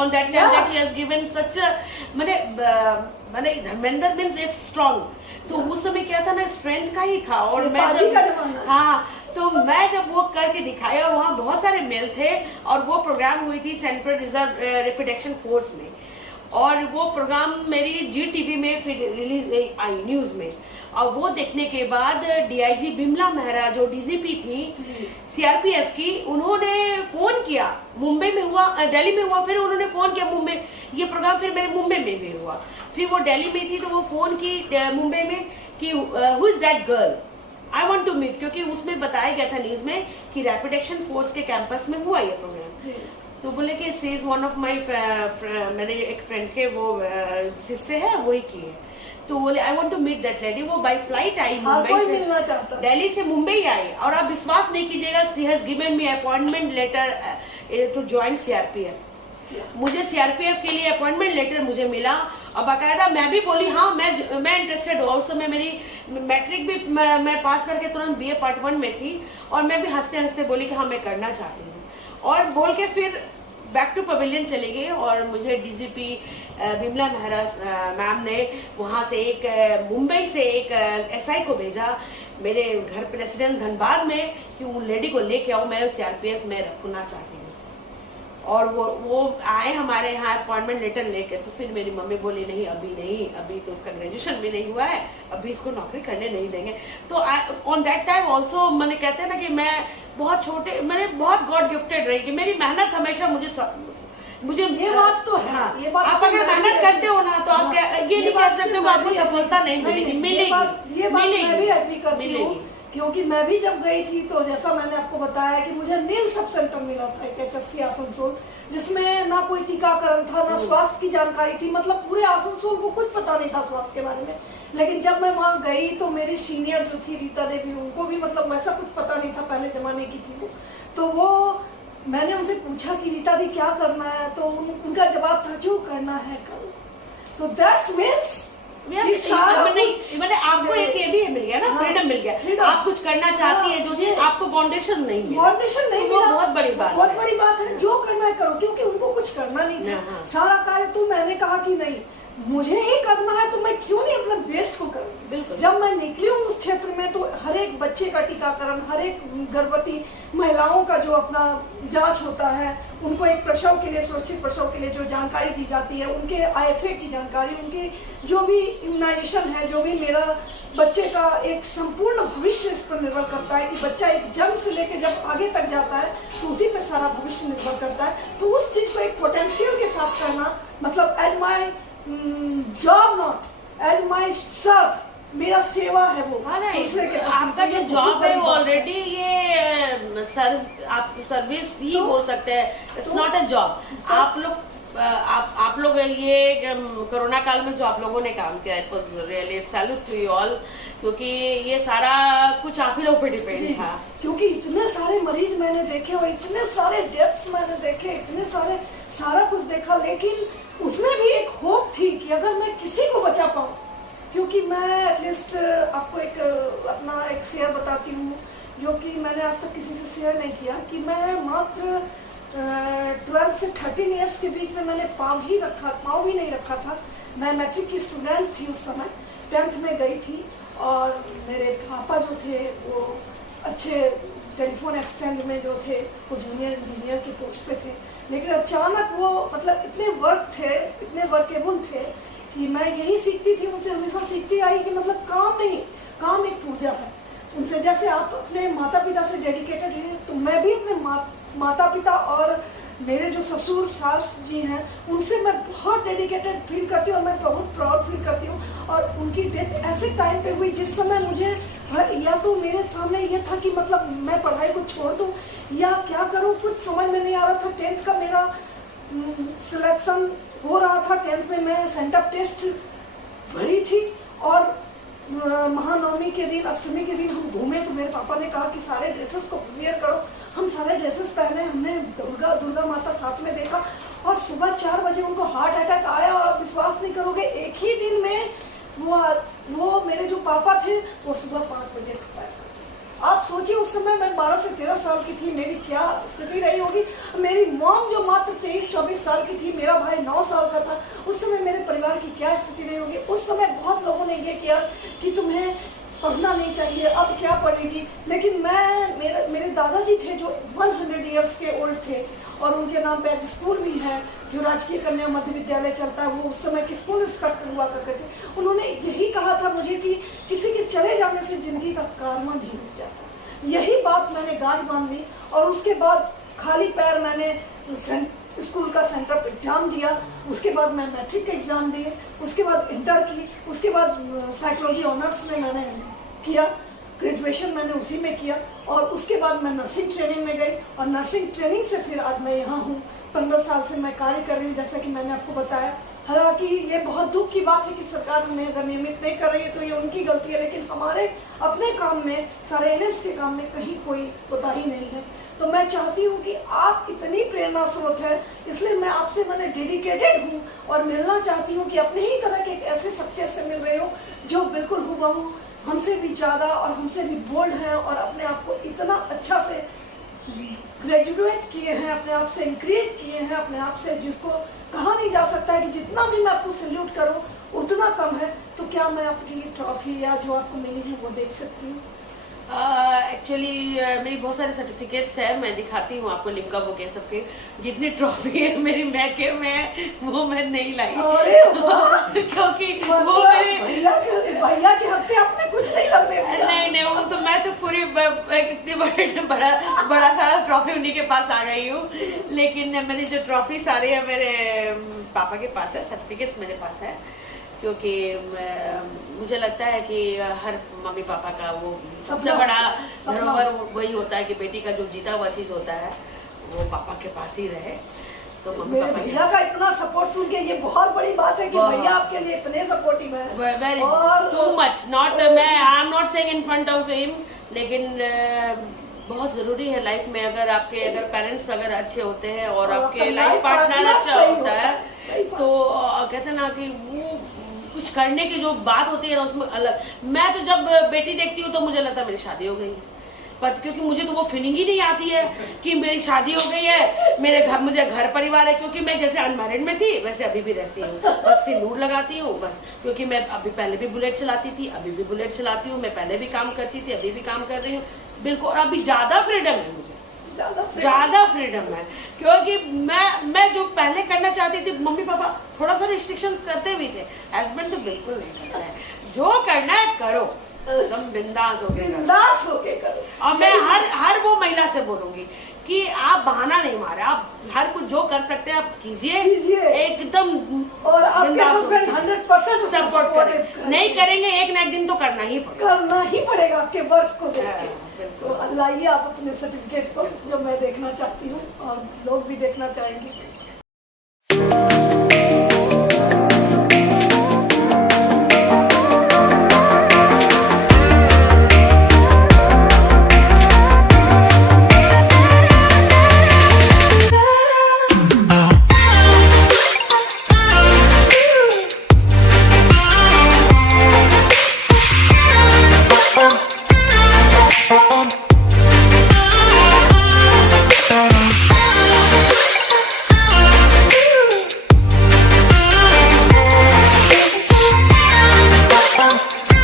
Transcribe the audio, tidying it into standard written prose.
on that time that he has given such a माने Dharmendra means is strong, तो उस समय क्या था ना, स्ट्रेंथ का ही था। और मैं जब तो मैं जब वो करके दिखाया, और वहाँ बहुत सारे मेल थे, और वो प्रोग्राम हुई थी central reserve rapid action force में, और वो प्रोग्राम मेरी GTV में फिर रिलीज आई न्यूज में। और वो देखने के बाद DIG बिमला मेहरा जो DGP थी CRPF की, उन्होंने फोन किया, मुंबई में हुआ, दिल्ली में हुआ, फिर उन्होंने फोन किया मुंबई, ये प्रोग्राम फिर मेरे मुंबई में भी हुआ, फिर वो दिल्ली में थी तो वो फोन की मुंबई में कि who is that girl, I want to meet, क्योंकि उसमें बताया गया था न्यूज में कि रैपिड एक्शन फोर्स के कैंपस में हुआ ये प्रोग्राम। तो बोले कि she is one of my, मेरे एक फ्रेंड के वो शिष्य है, वही की है। तो बोले I want to meet that lady. वो बाय फ्लाइट आई मुंबई से, दिल्ली से मुंबई आई, और आप विश्वास नहीं कीजिएगा, she has given me appointment letter to join CRPF। मुझे CRPF के लिए अपॉइंटमेंट लेटर मुझे मिला, और बाकायदा मैं भी बोली हाँ मैं इंटरेस्टेड हूँ। उस समय मेरी मैट्रिक भी मैं पास करके तुरंत BA पार्ट 1 में थी, और मैं भी हंसते हंसते बोली कि हाँ मैं करना चाहती हूँ, और बोल के फिर बैक टू पवेलियन चले गए। और मुझे DGP बिमला मेहरा मैम ने वहाँ से एक मुंबई से एक SI को भेजा मेरे घर प्रेसिडेंट धनबाद में, कि वो लेडी को लेके आओ, मैं CRPF में रखना चाहती हूँ। और वो आए हमारे यहाँ अपॉइंटमेंट लेटर लेके, तो फिर मेरी मम्मी बोली नहीं, अभी तो उसका ग्रेजुएशन भी नहीं हुआ है, अभी इसको नौकरी करने नहीं देंगे। तो ऑन दैट टाइम ऑल्सो मैंने कहते हैं ना कि मैं बहुत छोटे, मैंने बहुत गॉड गिफ्टेड रही, कि मेरी मेहनत हमेशा मुझे ये बात तो है, ये बात आप अगर मेहनत करते हो ना, तो आप ये नहीं कह सकते आपको सफलता नहीं मिलेगी, ये बात मैं भी एग्री करती हूँ, क्योंकि मैं भी जब गई थी तो जैसा मैंने आपको बताया कि मुझे नील सब सेंटर मिला था एक HSC आसनसोल, जिसमें ना कोई टीकाकरण था, ना स्वास्थ्य की जानकारी थी, मतलब पूरे आसनसोल को कुछ पता नहीं था स्वास्थ्य के बारे में। लेकिन जब मैं वहाँ गई तो मेरी सीनियर जो थी रीता देवी, उनको भी मतलब वैसा कुछ पता नहीं था, पहले जमाने की थी वो। तो वो मैंने उनसे पूछा कि रीता दी क्या करना है, तो उनका जवाब था जो करना है करो। तो दैट्स मीन्स मैंने आपको एक ये भी मिल गया ना, फ्रीडम मिल गया, आप कुछ करना चाहती है, जो भी आपको फाउंडेशन नहीं मिला, वो बहुत बड़ी बात है। जो करना है करो, क्योंकि उनको कुछ करना नहीं था, सारा कार्य। तो मैंने कहा कि नहीं, मुझे ही करना है, तो मैं क्यों नहीं अपने बेस्ट को करूँ। जब मैं निकली हूँ उस क्षेत्र में, तो हर एक बच्चे का टीकाकरण, हर एक गर्भवती महिलाओं का जो अपना जांच होता है, उनको एक प्रसव के लिए, सुरक्षित प्रसव के लिए जो जानकारी दी जाती है, उनके IFA की जानकारी, उनके जो भी इम्यूनाइजेशन है, जो भी मेरा बच्चे का एक संपूर्ण भविष्य इस पर निर्भर करता है, कि बच्चा एक जन्म से लेकर जब आगे तक जाता है तो उसी पे सारा भविष्य निर्भर करता है। तो उस चीज को एक पोटेंशियल के साथ करना, मतलब as my job, not as my serve, मेरा सेवा है वो। आपका जो जॉब है वो ऑलरेडी ये आप सर्विस ही बोल सकते हैं, इट्स नॉट अ जॉब। आप लोग ये कोरोना काल में जो आप लोगों ने काम किया, it was really salute to you all, क्योंकि ये सारा कुछ आप ही लोग पे डिपेंड था। क्योंकि इतने सारे मरीज मैंने देखे, और इतने सारे डेथ्स मैंने देखे, इतने सारा कुछ देखा, लेकिन उसमें भी एक होप थी कि अगर मैं किसी को बचा पाऊँ, क्योंकि मैं एटलीस्ट आपको एक अपना एक शेयर बताती हूँ, जो कि मैंने आज तक किसी से शेयर नहीं किया, कि मैं मात्र 12 से 13 इयर्स के बीच में मैंने पाँव भी नहीं रखा था। मैं मैट्रिक की स्टूडेंट थी उस समय, 10th में गई थी, और मेरे पापा जो थे वो अच्छे टेलीफोन एक्सचेंज में जो थे, वो जूनियर इंजीनियर की पोस्ट पे थे। लेकिन अचानक वो मतलब इतने वर्केबल थे कि मैं यही सीखती थी, उनसे हमेशा सीखती आई कि मतलब काम एक पूजा है। उनसे जैसे आप अपने माता पिता से डेडिकेटेड हैं, तो मैं भी अपने माता पिता और मेरे जो ससुर सास जी हैं, उनसे मैं बहुत डेडिकेटेड फील करती हूँ, और मैं बहुत प्राउड फील करती हूँ। और उनकी डेथ ऐसे टाइम पे हुई जिस समय मुझे या तो मेरे सामने ये था कि मतलब मैं पढ़ाई को छोड़ दूँ या क्या करूँ, कुछ समझ में नहीं आ रहा था। 10th का मेरा सिलेक्शन हो रहा था, 10th में मैं सेंटअप टेस्ट भरी थी, और महानवमी के दिन, अष्टमी के दिन हम घूमे, तो मेरे पापा ने कहा कि सारे ड्रेसेस को वेयर करो। हम सारे ड्रेसेस पहने, हमने दुर्गा माता साथ में देखा, और सुबह 4 बजे उनको हार्ट अटैक आया, और आप विश्वास नहीं करोगे, एक ही दिन में वो मेरे जो पापा थे वो सुबह 5 बजे एक्सपायर कर गए। आप सोचिए, उस उस समय मैं 12 से 13 साल की थी, मेरी क्या स्थिति रही होगी। मेरी मॉम जो मात्र 23-24 साल की थी, मेरा भाई 9 साल का था, उस समय मेरे परिवार की क्या स्थिति रही होगी। उस समय बहुत लोगों ने ये किया कि तुम्हें पढ़ना नहीं चाहिए, अब क्या पढ़ेगी। लेकिन मेरे दादाजी थे जो 100 ईयर्स के ओल्ड थे, और उनके नाम पे स्कूल भी है जो राजकीय कन्या मध्य विद्यालय चलता है, वो उस समय के स्कूल इंस्ट्रक्टर हुआ करते थे। उन्होंने यही कहा था मुझे कि किसी के चले जाने से जिंदगी का कारवा नहीं रुक जाता। यही बात मैंने गांठ बांध ली, और उसके बाद खाली पैर मैंने स्कूल का सेंटर एग्जाम दिया। उसके बाद मैं मैट्रिक के एग्जाम दिए, उसके बाद इंटर की, उसके बाद साइकोलॉजी ऑनर्स में मैंने किया, ग्रेजुएशन मैंने उसी में किया, और उसके बाद मैं नर्सिंग ट्रेनिंग में गई, और नर्सिंग ट्रेनिंग से फिर आज मैं यहाँ हूँ। 15 साल से मैं कार्य कर रही हूँ, जैसा कि मैंने आपको बताया। हालांकि ये बहुत दुख की बात है कि सरकार हमें अगर नियमित नहीं कर रही है तो ये उनकी गलती है, लेकिन हमारे अपने काम में, सारे एनएम्स के काम में कहीं कोई कोताही नहीं है। तो मैं चाहती हूँ कि आप इतनी प्रेरणा स्रोत है, इसलिए मैं आपसे मैंने डेडिकेटेड हूँ और मिलना चाहती हूँ कि अपने ही तरह के एक ऐसे सक्सेस से मिल रहे हो जो बिल्कुल हुबहू हमसे भी ज्यादा और हमसे भी बोल्ड हैं, और अपने आप को इतना अच्छा से ग्रेजुएट किए हैं, अपने आप से इंक्रिएट किए हैं, अपने आप से जिसको कहा नहीं जा सकता है कि जितना भी मैं आपको सैल्यूट करूं उतना कम है। तो क्या मैं आपकी ट्रॉफी या जो आपको मिली है वो देख सकती हूँ? एक्चुअली मेरी बहुत सारे सर्टिफिकेट्स है, मैं दिखाती हूँ आपको, लिमका बुक है सबके। जितनी ट्रॉफी है मेरी मैके में वो मैं नहीं लाई। अरे वाह! क्योंकि वो मेरे भैया के हफ्ते आपने कुछ नहीं लंबे। नहीं वो तो मैं तो पूरी इतनी बड़ा सारा ट्रॉफी उन्हीं के पास आ गई हूँ। लेकिन मेरी जो ट्रॉफी सारे है मेरे पापा के पास है, सर्टिफिकेट्स मेरे पास है, क्योंकि मुझे लगता है कि हर मम्मी पापा का वो सबसे बड़ा धरोहर वही होता है कि बेटी का जो जीता हुआ चीज होता है वो पापा के पास ही रहे। तो मम्मी पापा भैया का इतना सपोर्ट सुन के ये बहुत बड़ी बात है कि भैया आपके लिए इतने सपोर्टिव है। वेरी टू मच, नॉट मैं I am not saying in front of him, लेकिन बहुत जरूरी है लाइफ में। अगर पेरेंट्स अगर अच्छे होते हैं और आपके लाइफ पार्टनर अच्छा होता है तो कहते हैं ना कि वो कुछ करने की जो बात होती है ना उसमें अलग। मैं तो जब बेटी देखती हूँ तो मुझे लगता है मेरी शादी हो गई है, पर क्योंकि मुझे तो वो फीलिंग ही नहीं आती है कि मेरी शादी हो गई है, मुझे घर परिवार है। क्योंकि मैं जैसे अनमैरिड में थी वैसे अभी भी रहती हूँ, बस सिंदूर लगाती हूँ बस। क्योंकि मैं अभी पहले भी बुलेट चलाती थी, अभी भी बुलेट चलाती हूँ, मैं पहले भी काम करती थी, अभी भी काम कर रही हूँ बिल्कुल। और अभी ज्यादा फ्रीडम है मुझे, ज्यादा फ्रीडम है, क्योंकि मैं जो पहले करना चाहती थी मम्मी पापा थोड़ा सा रिस्ट्रिक्शन करते भी थे, हस्बैंड तो बिल्कुल नहीं करता है। जो करना है करो, एकदम बिंदास होके करो। और मैं हर वो महिला से बोलूंगी कि आप बहाना नहीं मारे, आप हर कुछ जो कर सकते हैं आप कीजिए एकदम। और आपके हस्बैंड 100% सपोर्ट करें, नहीं करेंगे एक ना एक दिन तो करना ही पड़ेगा आपके वर्क को देख के। तो लाइए आप अपने सर्टिफिकेट को, जो मैं देखना चाहती हूँ और लोग भी देखना चाहेंगे।